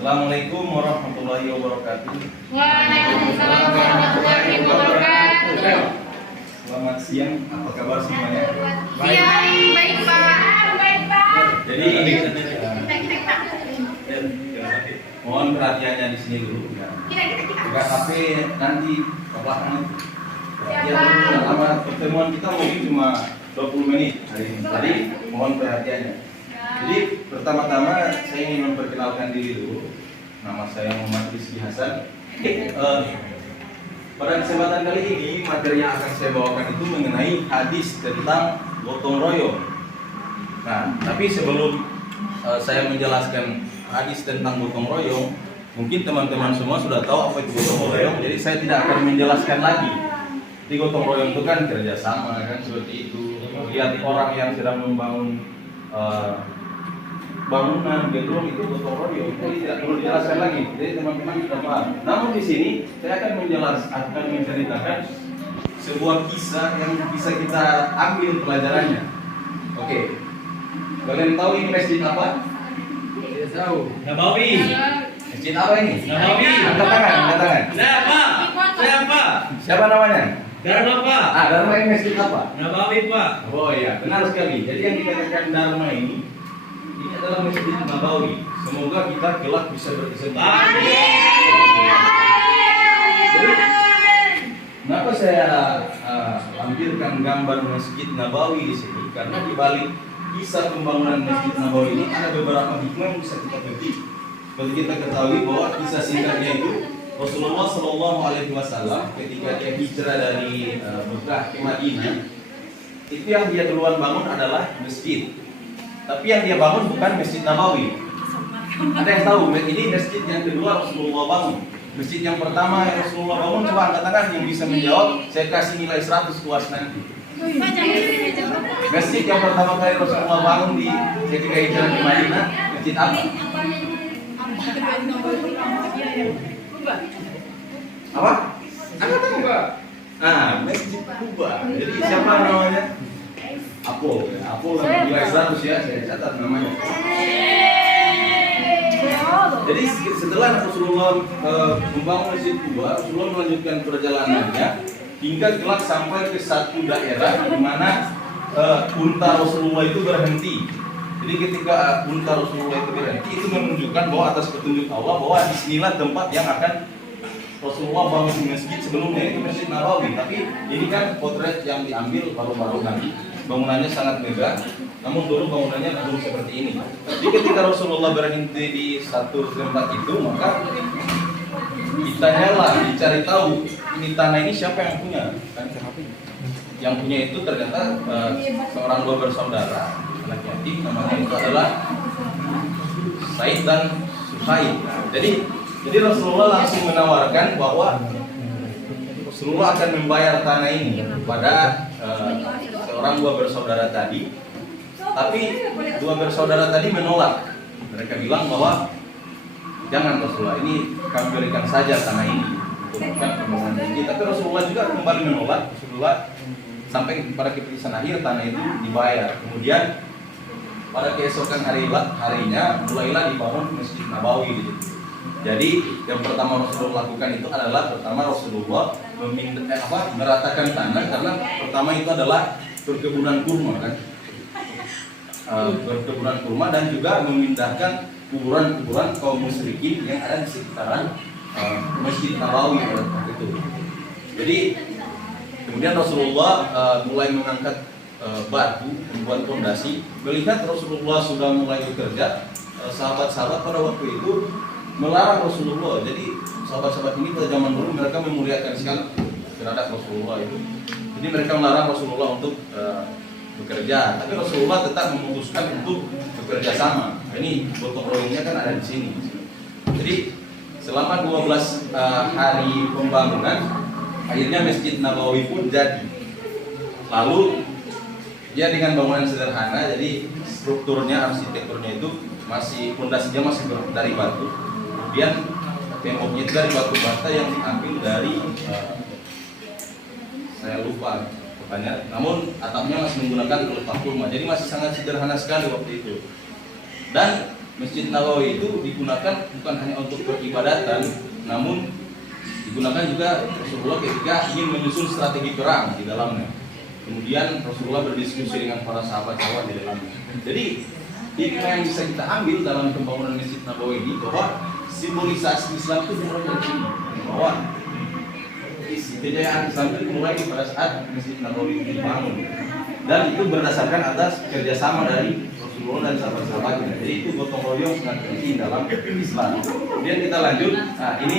Assalamualaikum warahmatullahi wabarakatuh. Waalaikumsalam warahmatullahi wabarakatuh. Selamat siang, apa kabar semuanya? Siang, baik Pak. Baik Pak. Jadi mohon perhatiannya di sini dulu. Enggak HP nanti ke belakang. Perhatian lama pertemuan kita mungkin cuma 20 menit hari ini. Jadi mohon perhatiannya. Jadi pertama-tama saya ingin memperkenalkan diri dulu. Nama saya Muhammad Rizky Hasan. Pada kesempatan kali ini materi yang akan saya bawakan itu mengenai hadis tentang gotong royong. Nah, tapi sebelum saya menjelaskan hadis tentang gotong royong, mungkin teman-teman semua sudah tahu apa itu gotong royong. Jadi saya tidak akan menjelaskan lagi. Di gotong royong itu kan kerjasama kan seperti itu. Lihat orang yang sedang membangun bangunan gedung itu gotong royong, jadi tidak perlu dijelaskan lagi. Jadi teman-teman sudah paham. Namun di sini saya akan menceritakan sebuah kisah yang bisa kita ambil pelajarannya. Oke, kalian tahu ini masjid apa? Tidak tahu. Nabawi. Masjid apa ini? Nabawi. Angkat tangan, angkat tangan. Siapa? Siapa? Siapa namanya? Dharma Pak. Dharma ini masjid apa? Nabawi Pak. Oh iya, benar sekali. Jadi yang dikatakan Dharma ini adalah Masjid Nabawi. Semoga kita kelak bisa berkesempatan. Kenapa saya tampilkan gambar Masjid Nabawi di sini? Karena di balik kisah pembangunan Masjid Nabawi ini ada beberapa hikmah yang bisa kita petik. Seperti kita ketahui bahwa kisah singkatnya itu Rasulullah Shallallahu Alaihi Wasallam ketika dia hijrah dari Mekah ke Madinah, itu yang dia duluan bangun adalah masjid. Tapi yang dia bangun bukan Masjid Nabawi. Ada yang tahu? Ini masjid yang kedua Rasulullah bangun. Masjid yang pertama yang Rasulullah bangun, coba angkat tangan yang bisa menjawab. Saya kasih nilai 100 puas nanti. Masjid yang pertama kali Rasulullah bangun di ketika hijrah ke Madinah, masjid apa? Apa? Angkat tangan Pak. Masjid Kuba. Jadi siapa namanya? Apo nilai 100 ya, saya catat namanya. Jadi setelah Rasulullah membangun Masjid Kuba, Rasulullah melanjutkan perjalanannya hingga kelak sampai ke satu daerah di mana unta Rasulullah itu berhenti. Jadi ketika unta Rasulullah itu berhenti, itu menunjukkan bahwa atas petunjuk Allah bahwa disinilah tempat yang akan Rasulullah bangun masjid sebelumnya itu Masjid Nabawi. Tapi ini kan potret yang diambil baru-baru nanti. Bangunannya sangat megah, namun dulu bangunannya belum seperti ini. Jadi ketika Rasulullah berhenti di satu tempat itu, maka ditanyalah, dicari tahu ini tanah ini siapa yang punya. Yang punya itu ternyata seorang dua bersaudara, anak yatim, namanya itu adalah Said dan Suhaib. Jadi Rasulullah langsung menawarkan bahwa Rasulullah akan membayar tanah ini kepada seorang dua bersaudara tadi. Tapi dua bersaudara tadi menolak. Mereka bilang bahwa jangan Rasulullah, ini kami berikan saja tanah ini untuk bukan pembangunan masjid. Tapi Rasulullah juga kembali menolak. Rasulullah sampai pada keputusan akhir tanah itu dibayar. Kemudian pada keesokan harinya mulailah dibangun Masjid Nabawi di situ. Jadi yang pertama Rasulullah lakukan itu adalah Rasulullah meratakan tanah, karena pertama itu adalah perkebunan kurma kan, perkebunan kurma, dan juga memindahkan kuburan-kuburan kaum musyrikin yang ada di sekitaran Masjid Nabawi pada itu. Jadi kemudian Rasulullah mulai mengangkat batu, membuat fondasi. Melihat Rasulullah sudah mulai bekerja, sahabat-sahabat pada waktu itu melarang Rasulullah. Jadi sahabat-sahabat ini pada zaman dulu mereka memuliakan sekali terhadap Rasulullah itu. Jadi mereka melarang Rasulullah untuk bekerja, tapi Rasulullah tetap memutuskan untuk bekerja sama. Ini gotong royongnya kan ada di sini. Jadi selama 12 hari pembangunan, akhirnya Masjid Nabawi pun jadi. Lalu dia dengan bangunan sederhana, jadi strukturnya, arsitekturnya itu masih, fondasinya masih dari batu. Kemudian temboknya itu dari batu bata yang diambil dari saya lupa pokoknya, namun atapnya masih menggunakan pelepah kurma. Jadi masih sangat sederhana sekali waktu itu. Dan Masjid Nabawi itu digunakan bukan hanya untuk peribadatan, namun digunakan juga Rasulullah ketika ingin menyusun strategi perang di dalamnya. Kemudian Rasulullah berdiskusi dengan para sahabat-sahabat di dalamnya. Jadi hikmah yang bisa kita ambil dalam pembangunan Masjid Nabawi ini bahwa simbolisasi Islam itu mulai dari sini, bahwa kejayaan Islam itu mulai pada saat Masjid Nabawi dibangun, dan itu berdasarkan atas kerjasama dari Rasulullah dan sahabat-sahabatnya. Jadi itu gotong royong sangat penting dalam Islam. Kemudian kita lanjut. Nah, ini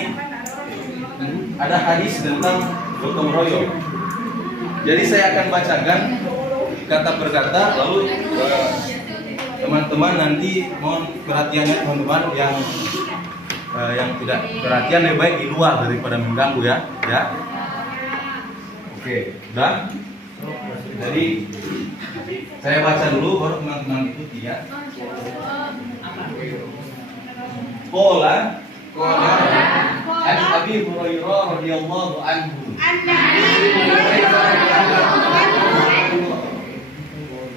ada hadis tentang gotong royong. Jadi saya akan bacakan kata per kata, lalu teman-teman nanti mohon perhatiannya teman-teman yang tidak perhatian lebih baik di luar daripada mengganggu ya. Ya. Oke, udah. Jadi saya baca dulu baru teman-teman ikuti ya. Qala an Abi Hurairah radhiyallahu anhu.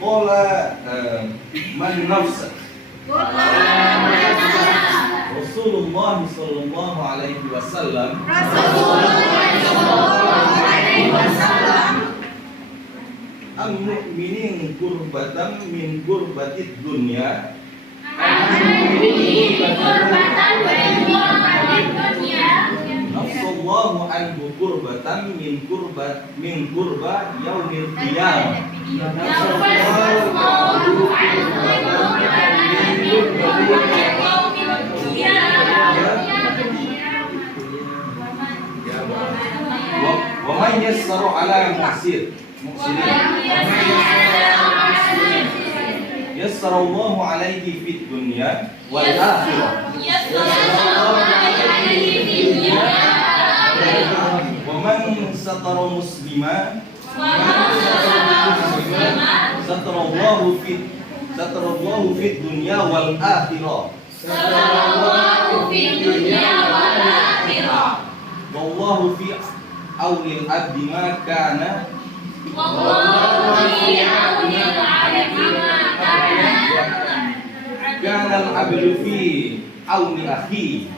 Qala man nafsa Rasulullah sallallahu alaihi wasallam Al-mu'minin kurbatan min kurbatid dunya. Nafsallahu anhu kurbatan min kurba yaumil qiyamah. Wa man yassaru ala muhsin yassarallahu alaihi fid dunya wal akhirah. Wa man satara muslima satarallahu fid dunya wal akhirah. Wallahu fi aunil abdi ma kana kana al-abdu fi auni akhi.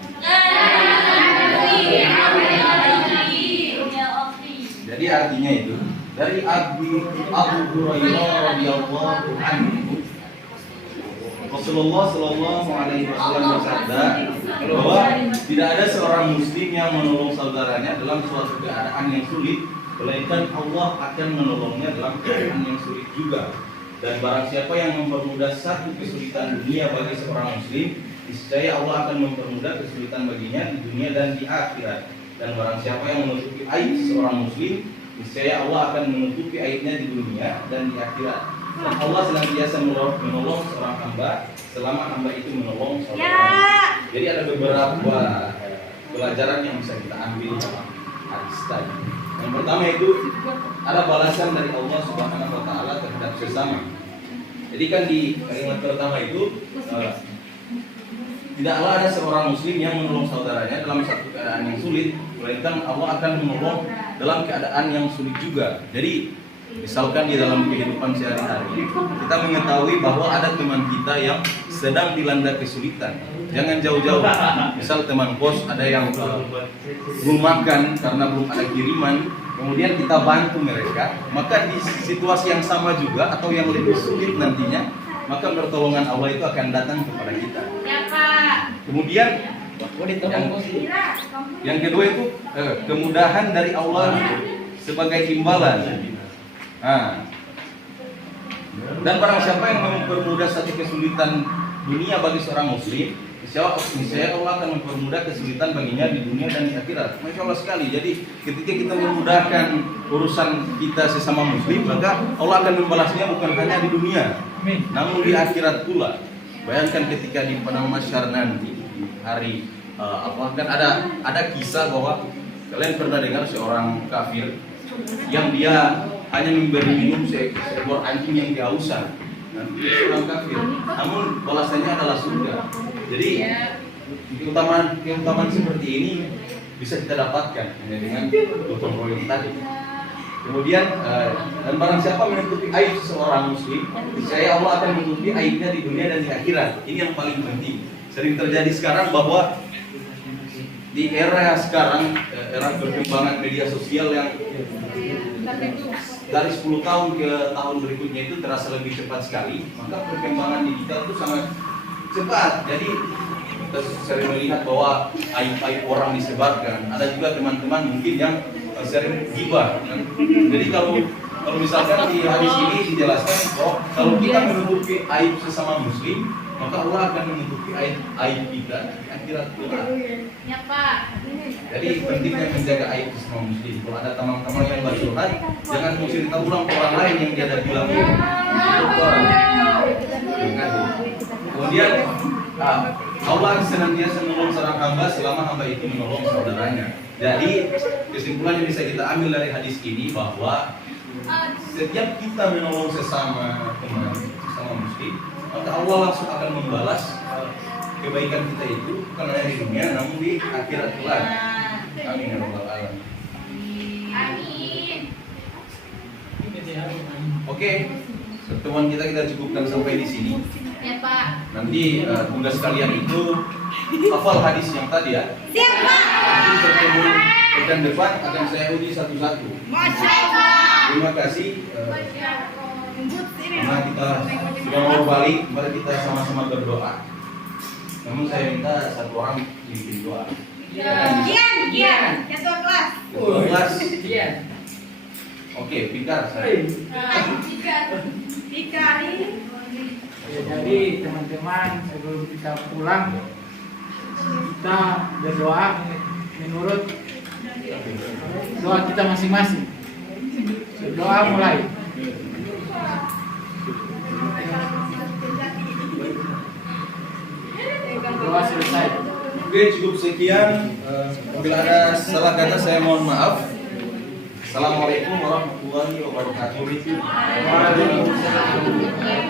Jadi artinya itu dari Abu Hurairah radhiyallahu anhu, Rasulullah sallallahu alaihi wasallam bersabda bahwa tidak ada seorang muslim yang menolong saudaranya dalam suatu keadaan yang sulit, melainkan Allah akan menolongnya dalam keadaan yang sulit juga. Dan barang siapa yang mempermudah satu kesulitan dunia bagi seorang muslim, niscaya Allah akan mempermudah kesulitan baginya di dunia dan di akhirat. Dan barang siapa yang menutupi aib seorang muslim, niscaya Allah akan menutupi aibnya di dunia dan di akhirat. Dan Allah senantiasa menolong seorang hamba selama hamba itu menolong saudaranya. Jadi ada beberapa pelajaran yang bisa kita ambil dalam hadis tadi. Yang pertama itu ada balasan dari Allah Subhanahu wa taala terhadap sesama. Jadi kan di kalimat pertama itu tidaklah ada seorang muslim yang menolong saudaranya dalam satu keadaan yang sulit, melainkan Allah akan menolong dalam keadaan yang sulit juga. Jadi misalkan di dalam kehidupan sehari-hari kita mengetahui bahwa ada teman kita yang sedang dilanda kesulitan, jangan jauh-jauh. Misal teman kos ada yang belum makan karena belum ada kiriman, kemudian kita bantu mereka, maka di situasi yang sama juga atau yang lebih sulit nantinya, maka pertolongan Allah itu akan datang kepada kita. Kemudian yang kedua itu kemudahan dari Allah sebagai imbalan. Dan barang siapa yang mempermudah satu kesulitan dunia bagi seorang muslim, niscaya Allah akan mempermudah kesulitan baginya di dunia dan di akhirat. Masya Allah sekali. Jadi ketika kita memudahkan urusan kita sesama muslim, maka Allah akan membalasnya bukan hanya di dunia, namun di akhirat pula. Bayangkan ketika di padang mahsyar nanti hari kan ada kisah bahwa kalian pernah dengar seorang kafir yang dia hanya memberi minum seekor anjing yang kehausan. Dia seorang kafir, namun balasannya adalah surga. Jadi keutamaan seperti ini bisa kita dapatkan hanya dengan gotong royong tadi. Kemudian dan barang siapa menutupi aib seseorang muslim, niscaya Allah akan menutupi aibnya di dunia dan di akhirat. Ini yang paling penting. Sering terjadi sekarang bahwa di era sekarang, era perkembangan media sosial yang dari 10 tahun ke tahun berikutnya itu terasa lebih cepat sekali, maka perkembangan digital itu sangat cepat. Jadi kita sering melihat bahwa aib-aib orang disebarkan. Ada juga teman-teman mungkin yang sering gibah. Jadi kalau misalkan di hadis ini dijelaskan bahwa kalau kita menutupi aib sesama muslim, maka Allah akan menutupi aib kita di akhirat kelak. Ya Pak. Jadi pentingnya menjaga aib sesama muslim. Kalau ada teman-teman yang bersurat, jangan mau cerita ulang ke orang lain yang dia ada bilang itu ke orang. Kemudian Allah senantiasa menolong seorang hamba selama hamba itu menolong saudaranya. Jadi kesimpulan yang bisa kita ambil dari hadis ini bahwa setiap kita menolong sesama teman, sesama muslim, maka Allah langsung akan membalas kebaikan kita itu bukan hanya di dunia namun di akhirat kelak. Amin ya rabbal alamin. Amin. Oke, pertemuan kita cukupkan sampai di sini. Ya Pak. Nanti tugas kalian itu hafal hadis yang tadi ya. Siap Pak. Nanti bertemu pekan depan akan saya uji satu-satu. Masya Allah. Terima kasih. Karena kita sudah mau balik, mari kita sama-sama berdoa. Namun saya minta satu orang bikin doa. Gian. Ketua kelas. Kelas. Iya. Oke, Fikar saya. Dikari. Ya, jadi teman-teman sebelum kita pulang kita berdoa menurut doa kita masing-masing. Doa mulai. Doa selesai. Oke, cukup sekian. Bila ada salah kata saya mohon maaf. Assalamualaikum warahmatullahi wabarakatuh. Waalaikumsalam.